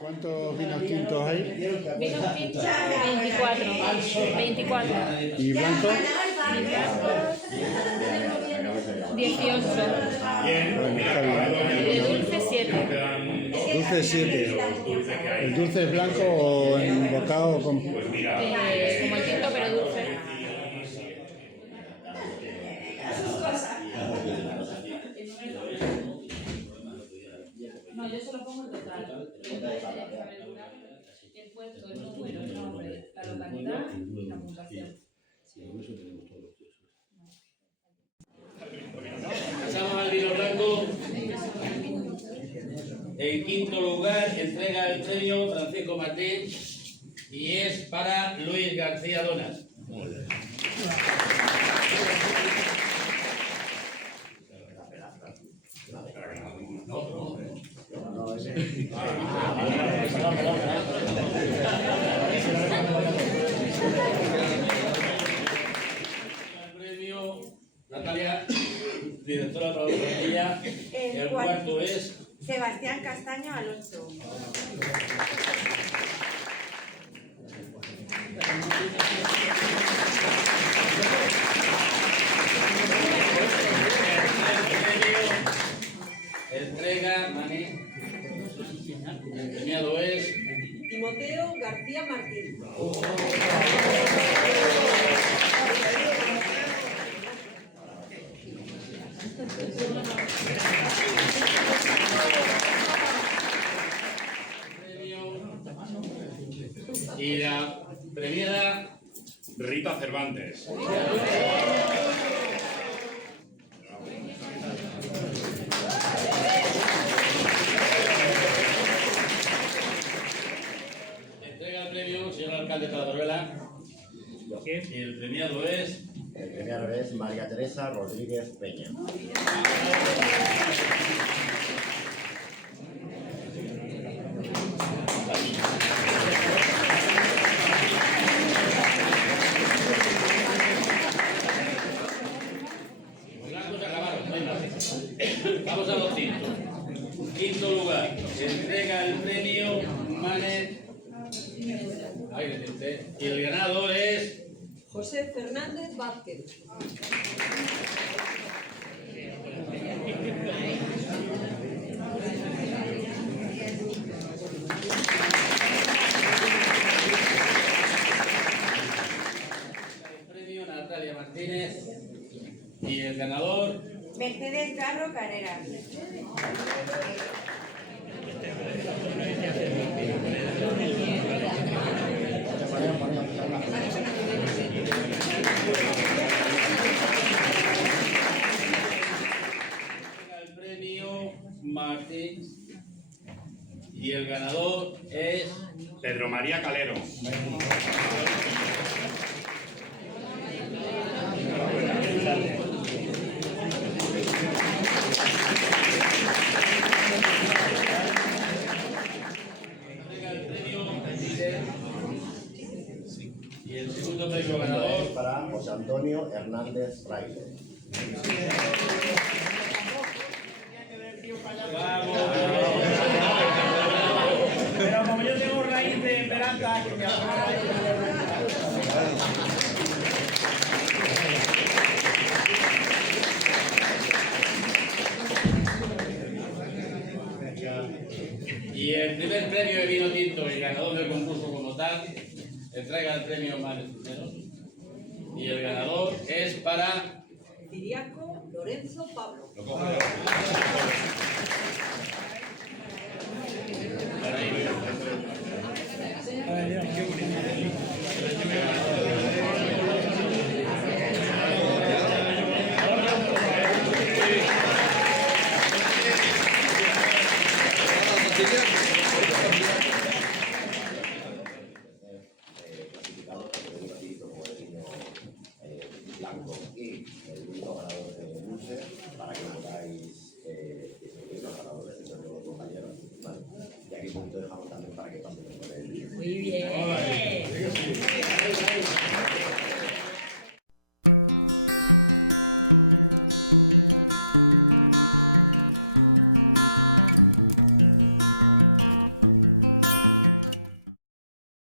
¿Cuántos vinos tintos hay? Vinos tintos 24. ¿Y blancos? 18. Bueno, está bien. De dulce 7. Dulce 7. ¿El dulce es blanco o en bocado? Como el tinto, pero dulce. No, yo solo pongo el total. El puesto, el número, el nombre, la localidad y la puntuación. Pasamos al vino blanco. En quinto lugar, entrega el premio Francisco Martín y es para Luis García Donas. El premio Natalia, directora de Productoría. El cuarto es Sebastián Castaño Alonso. entrega Mané. El premiado es Timoteo García Martín. Y la premiada Rita Cervantes. entrega el premio señor alcalde de Talavera. Y el premiado es El premiado es María Teresa Rodríguez Peña. Vamos a los tintos. Quinto lugar, se entrega el premio Manet. Y el ganador es José Fernández Vázquez. el premio Natalia Martínez. Y el ganador Mercedes Carro Carreras. el premio Martín. Y el ganador es Pedro María Calero. y el segundo premio ganador Para José Antonio Hernández Fraile. Pero como yo tengo raíz de esperanza, que me y el primer premio de vino tinto y ganador del concurso como tal entrega el premio Manet Cisneros. Y el ganador es para Ciriaco Lorenzo Pablo. Clasificado tanto de vino tinto como de vino blanco y el vino ganador de dulce para que podáis distinguir los ganadores entre todos los compañeros. ¿Vale? Y aquí un poquito dejamos también para que pasen por el. Muy bien.